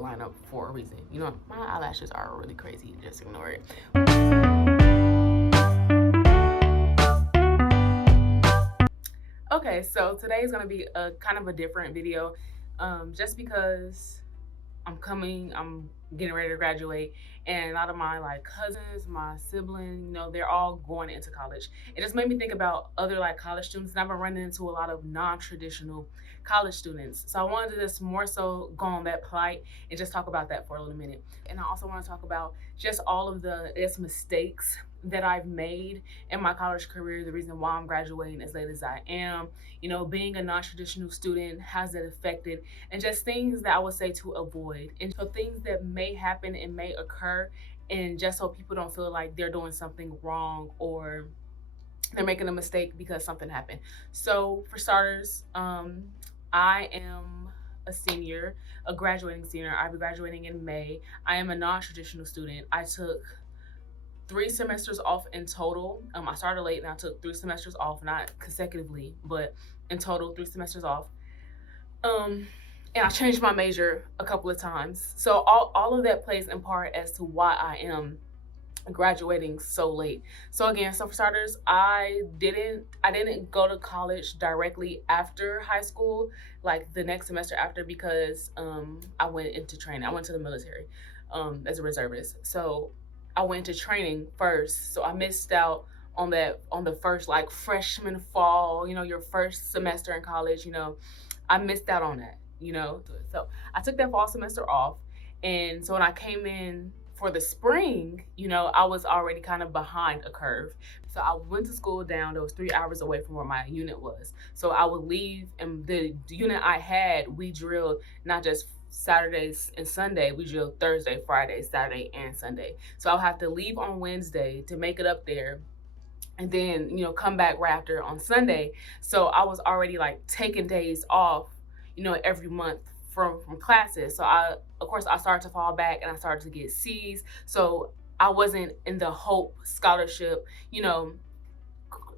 line up for a reason. You know, my eyelashes are really crazy. Just ignore it. Okay, so today is gonna be a kind of a different video, just because I'm getting ready to graduate, and a lot of my like cousins, my siblings, they're all going into college. It just made me think about other like college students, and I've been running into a lot of non-traditional college students. So I wanted to just more so go on that plight and just talk about that for a little minute. And I also want to talk about just all of the mistakes that I've made in my college career, the reason why I'm graduating as late as I am, being a non-traditional student, how's that affected, and just things that I would say to avoid. And so things that may happen and may occur, and just so people don't feel like they're doing something wrong or they're making a mistake because something happened. So for starters, I am a senior, a graduating senior. I'll be graduating in May. I am a non-traditional student. I took 3 semesters off in total. I started late and I took 3 semesters off, not consecutively, but in total 3 semesters off. And I changed my major a couple of times. So all of that plays in part as to why I am graduating so late. So again, so for starters, I didn't go to college directly after high school, like the next semester after, because I went into training. I went to the military as a reservist. So I went to training first. So I missed out on the first like freshman fall, your first semester in college, I missed out on that. So I took that fall semester off. And so when I came in for the spring, I was already kind of behind a curve. So I went to school down, there was 3 hours away from where my unit was. So I would leave, and the unit I had, we drilled not just Saturdays and Sunday, we drilled Thursday, Friday, Saturday, and Sunday. So I'll have to leave on Wednesday to make it up there, and then come back right after on Sunday. So I was already like taking days off, every month from classes. So of course I started to fall back and I started to get C's. So I wasn't in the Hope scholarship,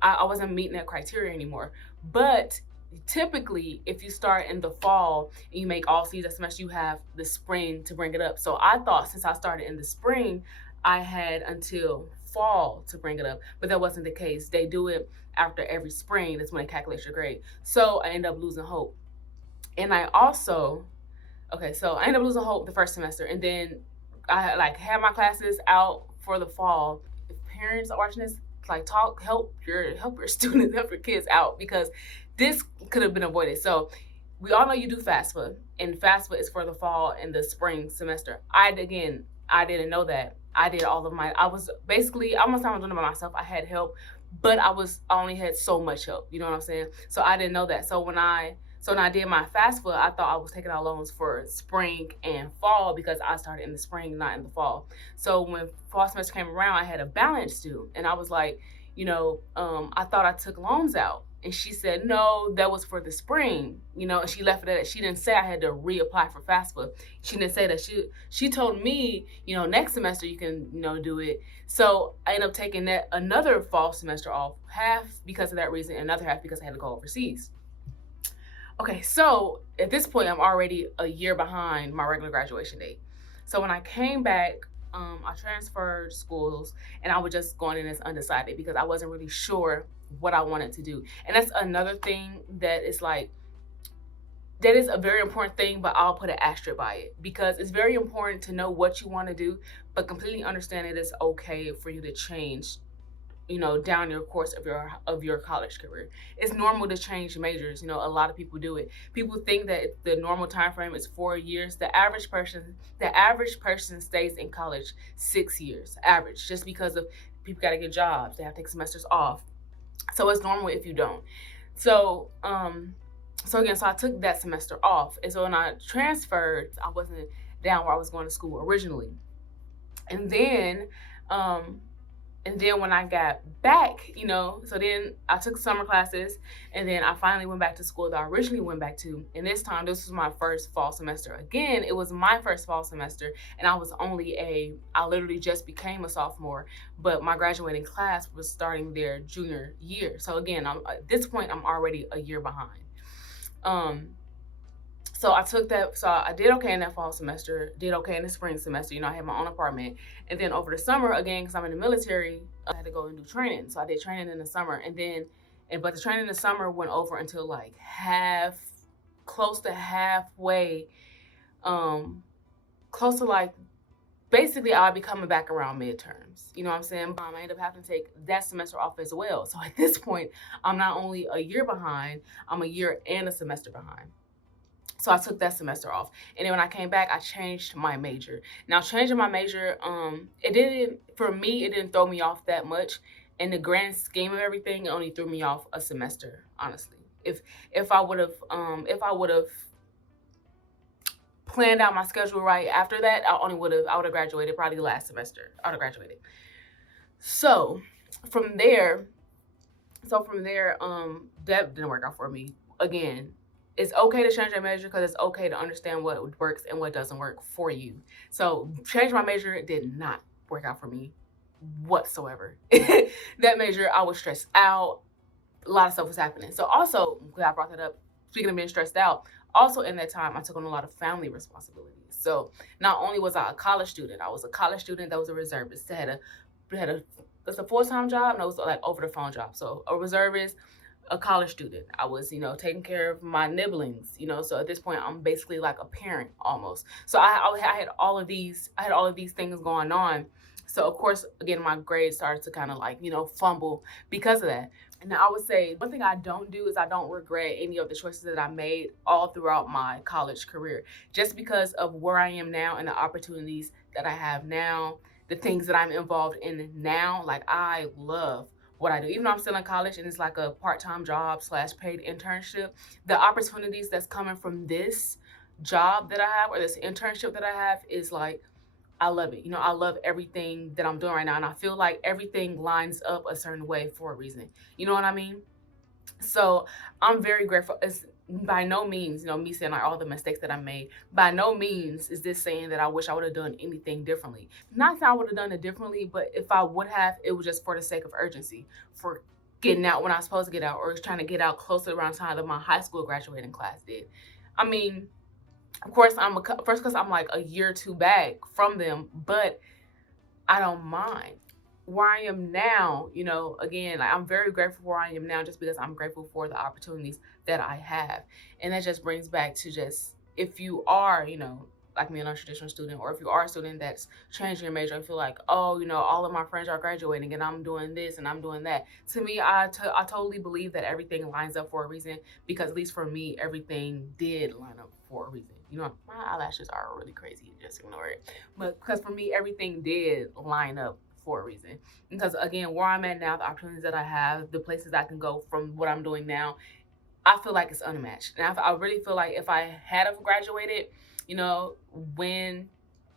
I wasn't meeting that criteria anymore. But typically, if you start in the fall and you make all C's that semester, you have the spring to bring it up. So I thought since I started in the spring, I had until fall to bring it up, but that wasn't the case. They do it after every spring. That's when they calculate your grade. So I ended up losing hope. And I also, so I ended up losing hope the first semester, and then I like had my classes out for the fall. If parents are watching this, like help your students, help your kids out, because this could have been avoided. So we all know you do FAFSA, and FAFSA is for the fall and the spring semester. I didn't know that. I was basically almost not doing it by myself. I had help, but I only had so much help. You know what I'm saying? So I didn't know that. So when I did my FAFSA, I thought I was taking out loans for spring and fall because I started in the spring, not in the fall. So when fall semester came around, I had a balance due, and I was like, I thought I took loans out. And she said, no, that was for the spring, and she left it at that. She didn't say I had to reapply for FAFSA. She didn't say that. She told me, next semester you can, do it. So I ended up taking that another fall semester off, half because of that reason, and another half because I had to go overseas. Okay, so at this point, I'm already a year behind my regular graduation date. So when I came back, I transferred schools, and I was just going in as undecided because I wasn't really sure what I wanted to do. And that's another thing that is like, that is a very important thing, but I'll put an asterisk by it, because it's very important to know what you want to do, but completely understand it is okay for you to change down your course of your college career. It's normal to change majors. A lot of people do it. People think that the normal time frame is 4 years. The average person stays in college 6 years, average, just because of people got to get jobs. They have to take semesters off. So it's normal if you don't. So again, so I took that semester off. And so when I transferred, I wasn't down where I was going to school originally. And then when I got back, so then I took summer classes, and then I finally went back to school that I originally went back to. And this time, this was my first fall semester. Again, it was my first fall semester, and I literally just became a sophomore, but my graduating class was starting their junior year. So again, at this point, I'm already a year behind. So I took that. So I did okay in that fall semester, did okay in the spring semester. I had my own apartment. And then over the summer, again, because I'm in the military, I had to go and do training. So I did training in the summer. But the training in the summer went over until like close to halfway, close to like, basically I'll be coming back around midterms. You know what I'm saying? I ended up having to take that semester off as well. So at this point, I'm not only a year behind, I'm a year and a semester behind. So I took that semester off. And then when I came back, I changed my major. Now changing my major, it didn't throw me off that much. In the grand scheme of everything, it only threw me off a semester, honestly. If I would have planned out my schedule right after that, I would have graduated probably last semester. I would have graduated. So from there, that didn't work out for me. Again, it's okay to change your major because it's okay to understand what works and what doesn't work for you. So changing my major did not work out for me whatsoever. That major, I was stressed out. A lot of stuff was happening. So also, glad I brought that up. Speaking of being stressed out, also in that time, I took on a lot of family responsibilities. So not only was I a college student, I was a college student that was a reservist. It's a full-time job, and it was like over the phone job. So a reservist, a college student. I was, taking care of my nibblings, So at this point, I'm basically like a parent almost. So I had all of these things going on. So of course, again, my grades started to kind of like, fumble because of that. Now I would say one thing I don't do is I don't regret any of the choices that I made all throughout my college career, just because of where I am now and the opportunities that I have now, the things that I'm involved in now. Like, I love what I do, even though I'm still in college and it's like a part-time job / paid internship. The opportunities that's coming from this job that I have, or this internship that I have, is like, I love it. I love everything that I'm doing right now. And I feel like everything lines up a certain way for a reason. You know what I mean? So I'm very grateful. It's by no means, me saying like all the mistakes that I made, by no means is this saying that I wish I would have done anything differently. Not that I would have done it differently, but if I would have, it was just for the sake of urgency, for getting out when I was supposed to get out, or trying to get out closer around the time that my high school graduating class did. I mean, of course, because I'm like a year or two back from them, but I don't mind. Where I am now, again, like, I'm very grateful for where I am now, just because I'm grateful for the opportunities that I have. And that just brings back to just, if you are, like me, a non-traditional student, or if you are a student that's changing your major and feel like, oh, all of my friends are graduating and I'm doing this and I'm doing that. To me, I totally believe that everything lines up for a reason, because at least for me, everything did line up for a reason. My eyelashes are really crazy, just ignore it. But because for me, everything did line up for a reason. Because again, where I'm at now, the opportunities that I have, the places I can go from what I'm doing now, I feel like it's unmatched. And I really feel like if I had have graduated, when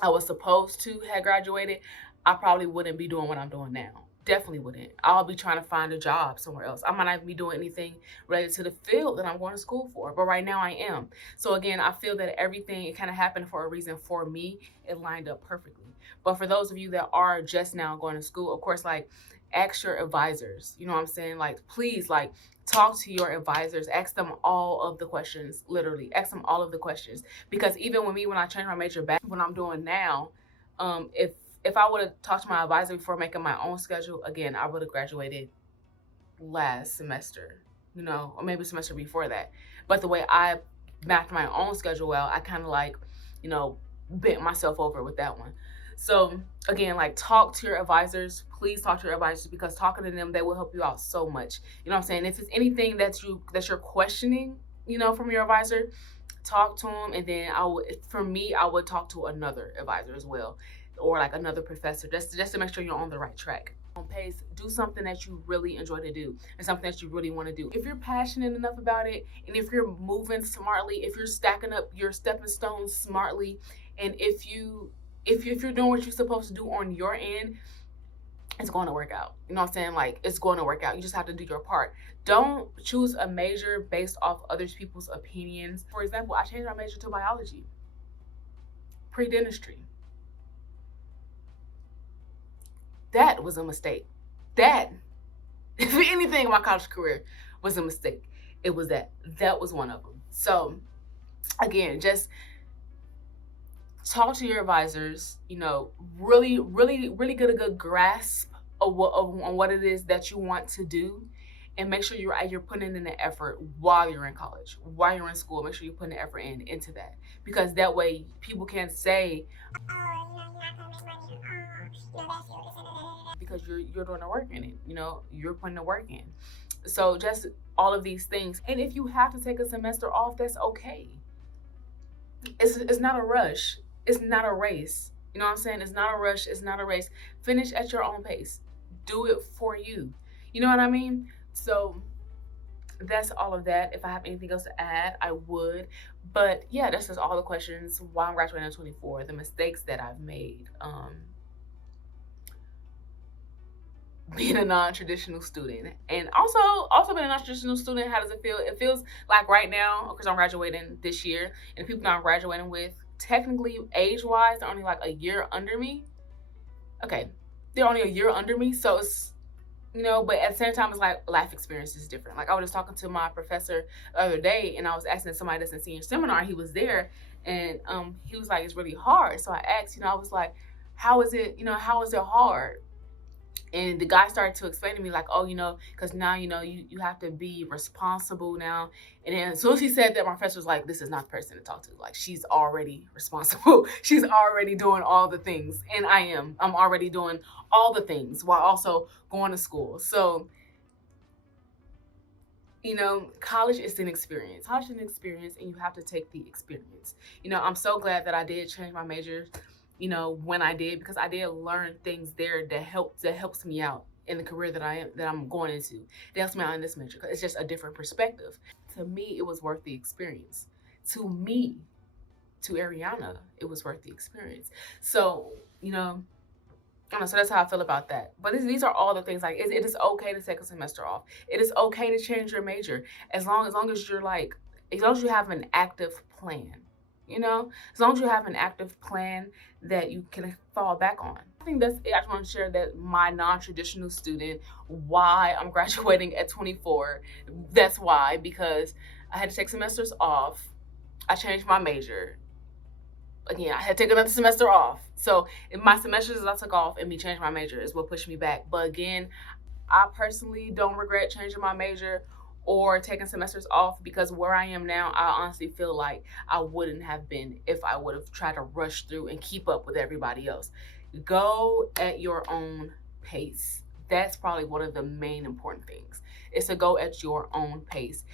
I was supposed to have graduated, I probably wouldn't be doing what I'm doing now. Definitely wouldn't. I'll be trying to find a job somewhere else. I might not be doing anything related to the field that I'm going to school for, but right now I am. So again, I feel that everything, it kind of happened for a reason. For me, it lined up perfectly. But for those of you that are just now going to school, of course, like, ask your advisors. You know what I'm saying? Like, please, like, talk to your advisors. Ask them all of the questions. Literally, ask them all of the questions. Because even with me, when I changed my major back, what I'm doing now, if I would have talked to my advisor before making my own schedule, again, I would have graduated last semester, or maybe semester before that. But the way I mapped my own schedule out, I kind of like, bent myself over with that one. So again, like, talk to your advisors. Please talk to your advisors, because talking to them, they will help you out so much. You know what I'm saying? If it's anything that you're questioning, from your advisor, talk to them. And then I would talk to another advisor as well, or like another professor, just to make sure you're on the right track. On pace, do something that you really enjoy to do, and something that you really want to do. If you're passionate enough about it, and if you're moving smartly, if you're stacking up your stepping stones smartly, and if you're doing what you're supposed to do on your end, it's going to work out. You know what I'm saying? Like, it's going to work out. You just have to do your part. Don't choose a major based off other people's opinions. For example, I changed my major to biology, pre-dentistry. That was a mistake. That, if anything in my college career was a mistake, it was that. That was one of them. So again, just talk to your advisors, you know, really get a good grasp of on what it is that you want to do, and make sure you're putting in the effort while you're in college, while you're in school. Make sure you're putting the effort into that, because that way people can't say, because you're doing the work in it. You know, you're putting the work in. So just all of these things. And if you have to take a semester off, that's okay. It's not a rush. It's not a race. You know what I'm saying? It's not a rush. It's not a race. Finish at your own pace. Do it for you. You know what I mean? So that's all of that. If I have anything else to add, I would. But yeah, that's just all the questions. Why I'm graduating at 24, the mistakes that I've made. Being a non-traditional student, and also being a non-traditional student, how does it feel? It feels like right now, because I'm graduating this year, and the people that I'm graduating with, technically age-wise, they're only like a year under me. Okay, they're only a year under me, so it's, you know, but at the same time, it's like life experience is different. Like, I was just talking to my professor the other day, and I was asking somebody that's in senior seminar. He was there, and he was like, it's really hard. So I asked, you know, I was like, how is it, you know, how is it hard? And the guy started to explain to me, like, oh, you know, because now, you know, you have to be responsible now. And then as soon as he said that, my professor was like, this is not the person to talk to. Like, she's already responsible. She's already doing all the things. And I'm already doing all the things while also going to school. So, you know, college is an experience. College is an experience, and you have to take the experience. You know, I'm so glad that I did change my major, you know, when I did, because I did learn things there that helps me out in the career that I'm going into. That helps me out in this major, because it's just a different perspective. To me, it was worth the experience. To me, to Ariana, it was worth the experience. So, you know, I don't know, so that's how I feel about that. But these are all the things. Like, it is okay to take a semester off. It is okay to change your major, as long as you're like, as long as you have an active plan. You know, as long as you have an active plan that you can fall back on. I think that's it. I just want to share that my non-traditional student, why I'm graduating at 24. That's why, because I had to take semesters off. I changed my major. Again, I had to take another semester off. So in my semesters that I took off and me changing my major is what pushed me back. But again, I personally don't regret changing my major or taking semesters off, because where I am now, I honestly feel like I wouldn't have been if I would have tried to rush through and keep up with everybody else. Go at your own pace. That's probably one of the main important things, is to go at your own pace.